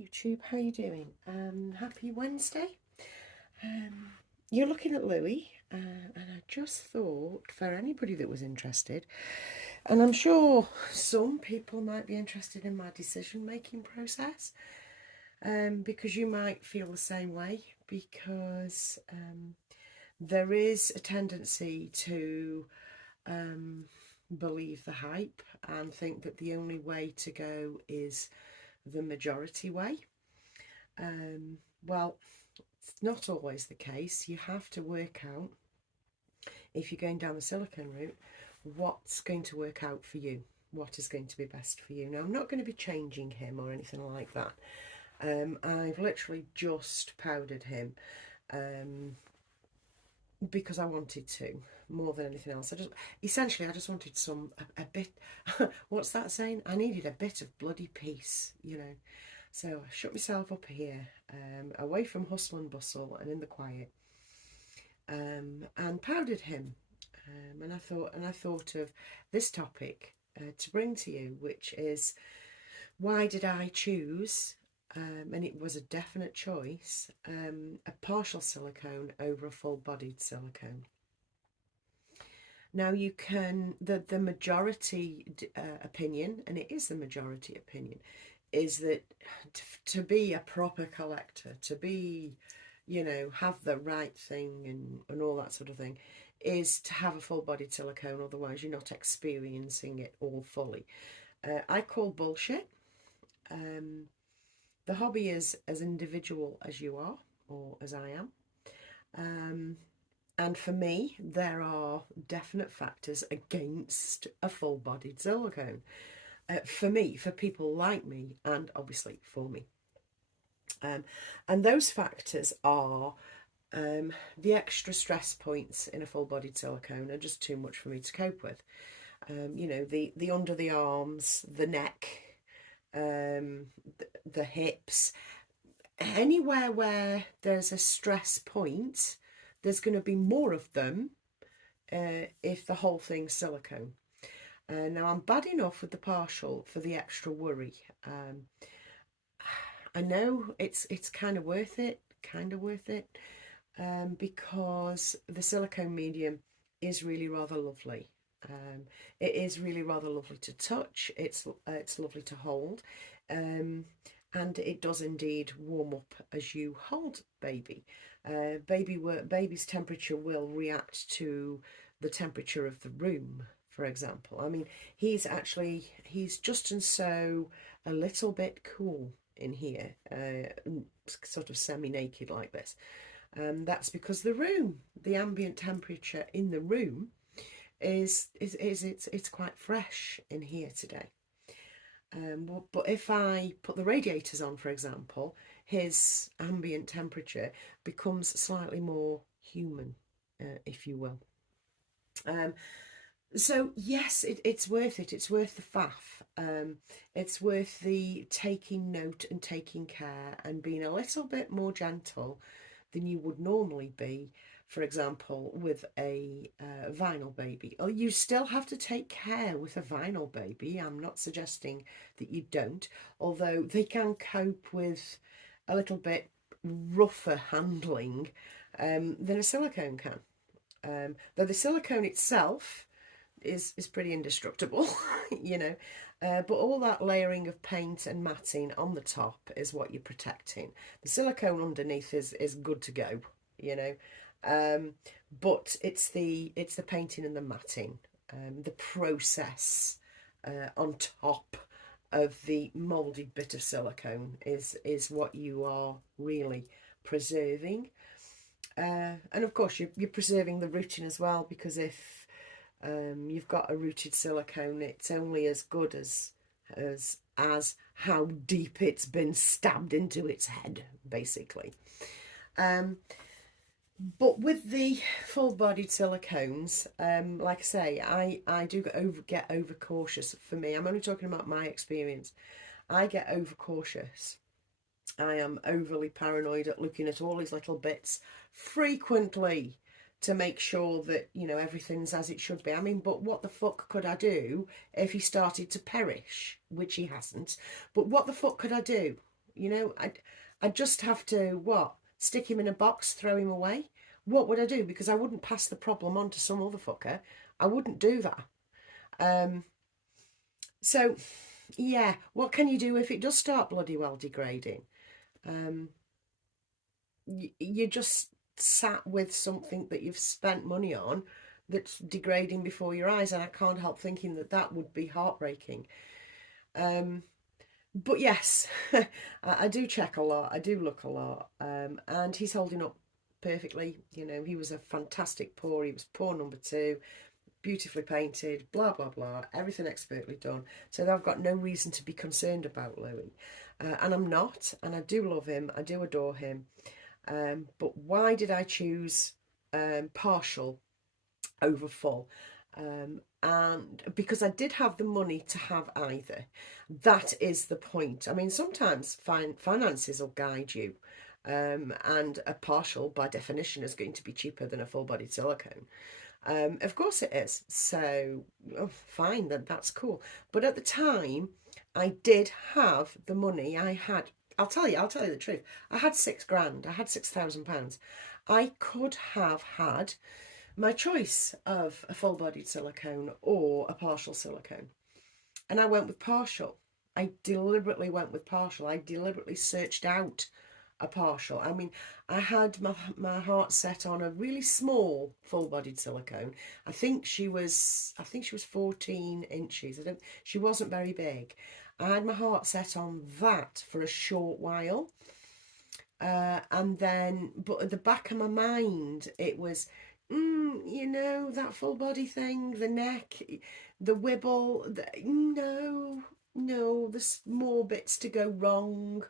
YouTube, how you doing? Happy Wednesday. You're looking at Louis, and I just thought for anybody that was interested, and I'm sure some people might be interested in my decision-making process, because you might feel the same way, because there is a tendency to believe the hype and think that the only way to go is the majority way. Well, it's not always the case. You have to work out, if you're going down the silicone route, what's going to work out for you, what is going to be best for you. Now, I'm not going to be changing him or anything like that. I've literally just powdered him because I wanted to, more than anything else. I just wanted a bit, what's that saying? I needed a bit of bloody peace, you know. So I shut myself up here, away from hustle and bustle and in the quiet, and powdered him. And I thought of this topic to bring to you, which is, why did I choose, and it was a definite choice, a partial silicone over a full-bodied silicone. Now, you can, the majority opinion, and it is the majority opinion, is that to be a proper collector, to be, you know, have the right thing and all that sort of thing, is to have a full-bodied silicone, otherwise you're not experiencing it all fully. I call bullshit. The hobby is as individual as you are, or as I am. And for me, there are definite factors against a full-bodied silicone. For me, for people like me, and obviously for me. And those factors are the extra stress points in a full-bodied silicone are just too much for me to cope with. You know, the under the arms, the neck, the hips, anywhere where there's a stress point, there's going to be more of them if the whole thing's silicone. Now, I'm bad enough with the partial for the extra worry. I know it's kind of worth it, because the silicone medium is really rather lovely. It is really rather lovely to touch. It's lovely to hold, and it does indeed warm up as you hold baby. Baby's temperature will react to the temperature of the room, for example. I mean, he's just and so a little bit cool in here, sort of semi-naked like this. That's because the ambient temperature in the room is it's quite fresh in here today. But if I put the radiators on, for example, his ambient temperature becomes slightly more human, if you will. So yes, it's worth it. It's worth the faff. It's worth the taking note and taking care and being a little bit more gentle than you would normally be, for example, with a vinyl baby. Oh, you still have to take care with a vinyl baby. I'm not suggesting that you don't, although they can cope with a little bit rougher handling than a silicone can. Though the silicone itself is pretty indestructible, you know. But all that layering of paint and matting on the top is what you're protecting. The silicone underneath is good to go, you know. But it's the painting and the matting, the process on top of the moulded bit of silicone is what you are really preserving. And of course you're preserving the routing as well, because if you've got a rooted silicone, it's only as good as how deep it's been stabbed into its head, basically. But with the full-bodied silicones, like I say, I do get over cautious. For me, I'm only talking about my experience. I get over cautious. I am overly paranoid at looking at all these little bits frequently to make sure that, you know, everything's as it should be. I mean, but what the fuck could I do if he started to perish? Which he hasn't. But what the fuck could I do? You know, I'd just have to, what, stick him in a box, throw him away? What would I do? Because I wouldn't pass the problem on to some other fucker. I wouldn't do that. Um, so, yeah, what can you do if it does start bloody well degrading? Um, you're just sat with something that you've spent money on that's degrading before your eyes, and I can't help thinking that that would be heartbreaking. But yes, I do check a lot. I do look a lot, and he's holding up perfectly. You know, he was a fantastic pour. He was pour number two, beautifully painted. Blah blah blah. Everything expertly done. So I've got no reason to be concerned about Louis, and I'm not. And I do love him. I do adore him. But why did I choose partial over full? And because I did have the money to have either. That is the point. I mean, sometimes finances will guide you, and a partial, by definition, is going to be cheaper than a full-bodied silicone. Of course it is. So, oh, fine, then that's cool. But at the time, I did have the money. I'll tell you the truth. I had 6 grand. I had £6,000. I could have had my choice of a full-bodied silicone or a partial silicone. And I went with partial. I deliberately went with partial. I deliberately searched out a partial. I mean, I had my heart set on a really small full-bodied silicone. I think she was 14 inches. She wasn't very big. I had my heart set on that for a short while. And then, but at the back of my mind, it was, you know, that full body thing, the neck, the wibble. No, there's more bits to go wrong.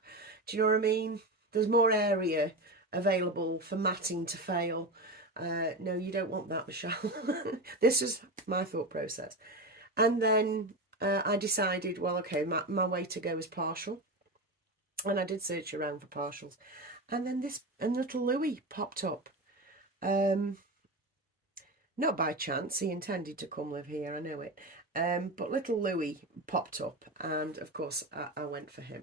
Do you know what I mean? There's more area available for matting to fail. No, you don't want that, Michelle. This is my thought process. And then I decided, well, okay, my way to go is partial. And I did search around for partials. And then little Louis popped up. Not by chance, he intended to come live here, I know it. But little Louis popped up, and of course I went for him.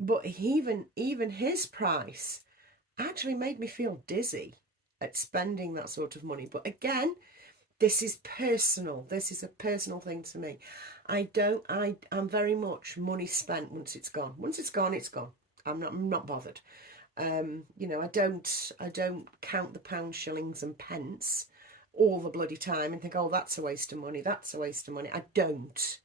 But even his price actually made me feel dizzy at spending that sort of money. But again, this is personal. This is a personal thing to me. I'm very much money spent once it's gone. Once it's gone, it's gone. I'm not bothered. You know, I don't count the pounds, shillings and pence all the bloody time and think, oh, that's a waste of money. That's a waste of money. I don't.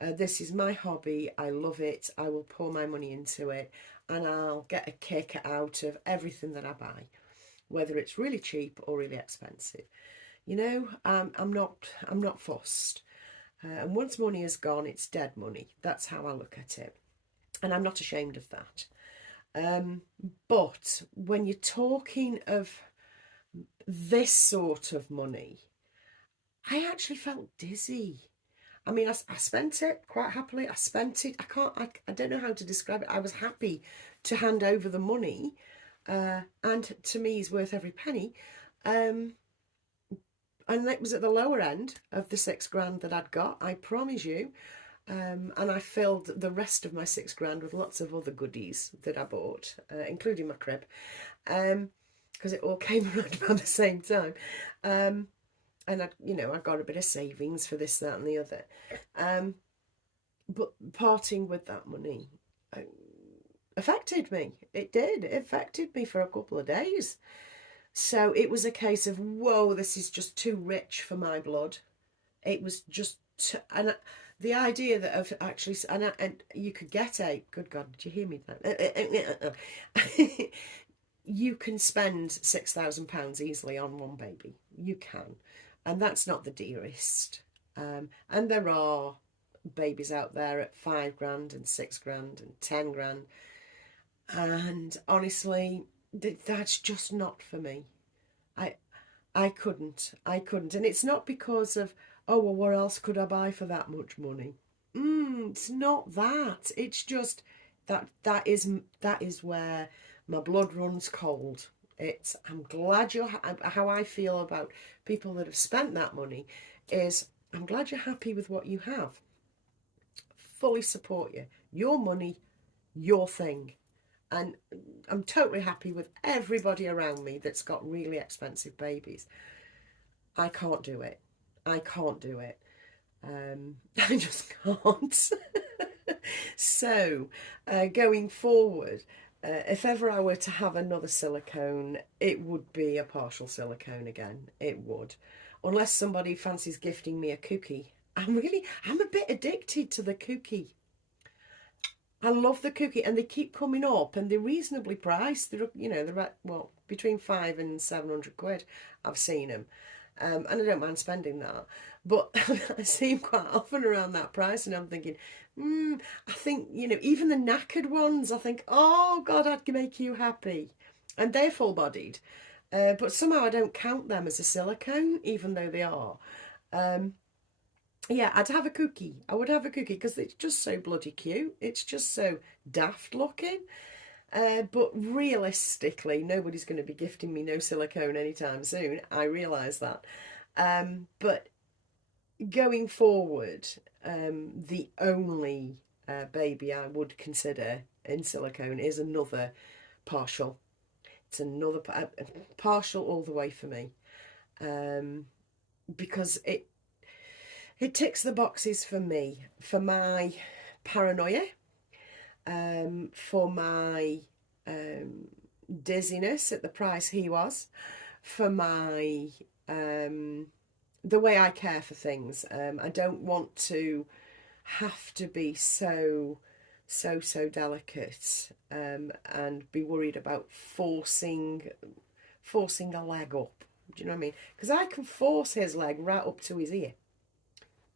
This is my hobby. I love it. I will pour my money into it, and I'll get a kick out of everything that I buy, whether it's really cheap or really expensive. You know, I'm not fussed. And once money is gone, it's dead money. That's how I look at it, and I'm not ashamed of that. But when you're talking of this sort of money, I actually felt dizzy. I mean, I spent it quite happily. I spent it. I don't know how to describe it. I was happy to hand over the money, and to me, is worth every penny. And it was at the lower end of the 6 grand that I'd got, I promise you. And I filled the rest of my 6 grand with lots of other goodies that I bought, including my crib, because it all came around about the same time. And I got a bit of savings for this, that, and the other. But parting with that money affected me. It did. It affected me for a couple of days. So it was a case of, whoa, this is just too rich for my blood. It was just, and the idea that of actually, and you could get good God, did you hear me then? You can spend £6,000 easily on one baby. You can. And that's not the dearest. And there are babies out there at 5 grand and 6 grand and 10 grand. And honestly, that's just not for me. I couldn't. And it's not because of, oh, well, what else could I buy for that much money? It's not that. It's just that is where my blood runs cold. I'm glad how I feel about people that have spent that money is, I'm glad you're happy with what you have. Fully support you. your money, your thing. And I'm totally happy with everybody around me that's got really expensive babies. I can't do it. I can't do it. I just can't. So, going forward, if ever I were to have another silicone, it would be a partial silicone again. It would. Unless somebody fancies gifting me a cookie. I'm a bit addicted to the cookie. I love the cookie, and they keep coming up, and they're reasonably priced. They're well, between £500 and £700. I've seen them, and I don't mind spending that. But I see them quite often around that price, and I'm thinking, I think even the knackered ones. I think, oh God, I'd make you happy, and they're full-bodied, but somehow I don't count them as a silicone, even though they are. Yeah, I'd have a cookie. I would have a cookie because it's just so bloody cute. It's just so daft looking. But realistically, nobody's going to be gifting me no silicone anytime soon. I realise that. But going forward, the only baby I would consider in silicone is another partial. It's another partial all the way for me. Because it ticks the boxes for me, for my paranoia, for my dizziness at the price he was, for my the way I care for things. I don't want to have to be so delicate and be worried about forcing a leg up. Do you know what I mean? Because I can force his leg right up to his ear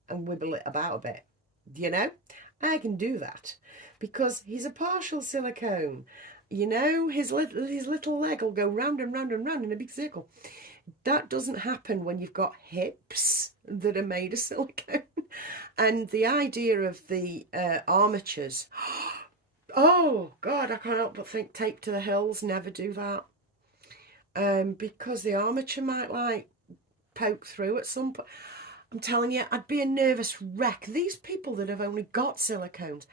and wibble it about a bit, I can do that because he's a partial silicone. His little leg will go round and round and round in a big circle. That doesn't happen when you've got hips that are made of silicone. And the idea of the armatures, oh God, I can't help but think tape to the hills, never do that, because the armature might poke through at some point. I'm telling you, I'd be a nervous wreck. These people that have only got silicones,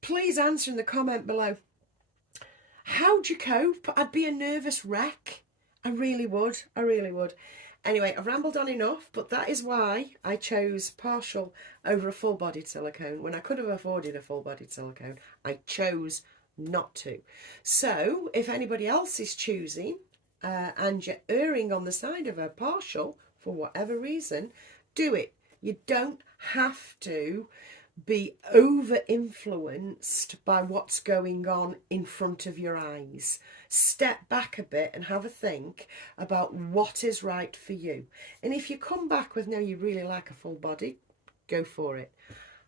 please answer in the comment below. How'd you cope? I'd be a nervous wreck. I really would. I really would. Anyway, I've rambled on enough, but that is why I chose partial over a full-bodied silicone. When I could have afforded a full-bodied silicone, I chose not to. So, if anybody else is choosing and you're erring on the side of a partial for whatever reason, do it. You don't have to be over-influenced by what's going on in front of your eyes. Step back a bit and have a think about what is right for you. And if you come back with, no, you really like a full body, go for it.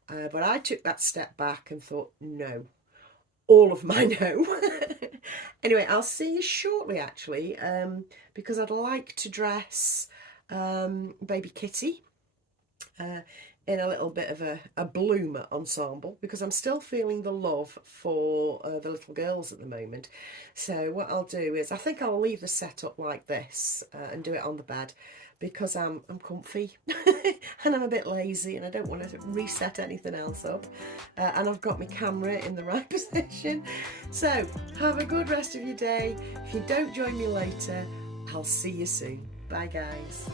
But I took that step back and thought, no. All of my no. Anyway, I'll see you shortly, actually, because I'd like to dress baby Kitty in a little bit of a bloomer ensemble, because I'm still feeling the love for the little girls at the moment. So what I'll do is, I think I'll leave the setup like this and do it on the bed, because I'm comfy and I'm a bit lazy and I don't want to reset anything else up, and I've got my camera in the right position. So have a good rest of your day. If you don't join me later, I'll see you soon. Bye guys.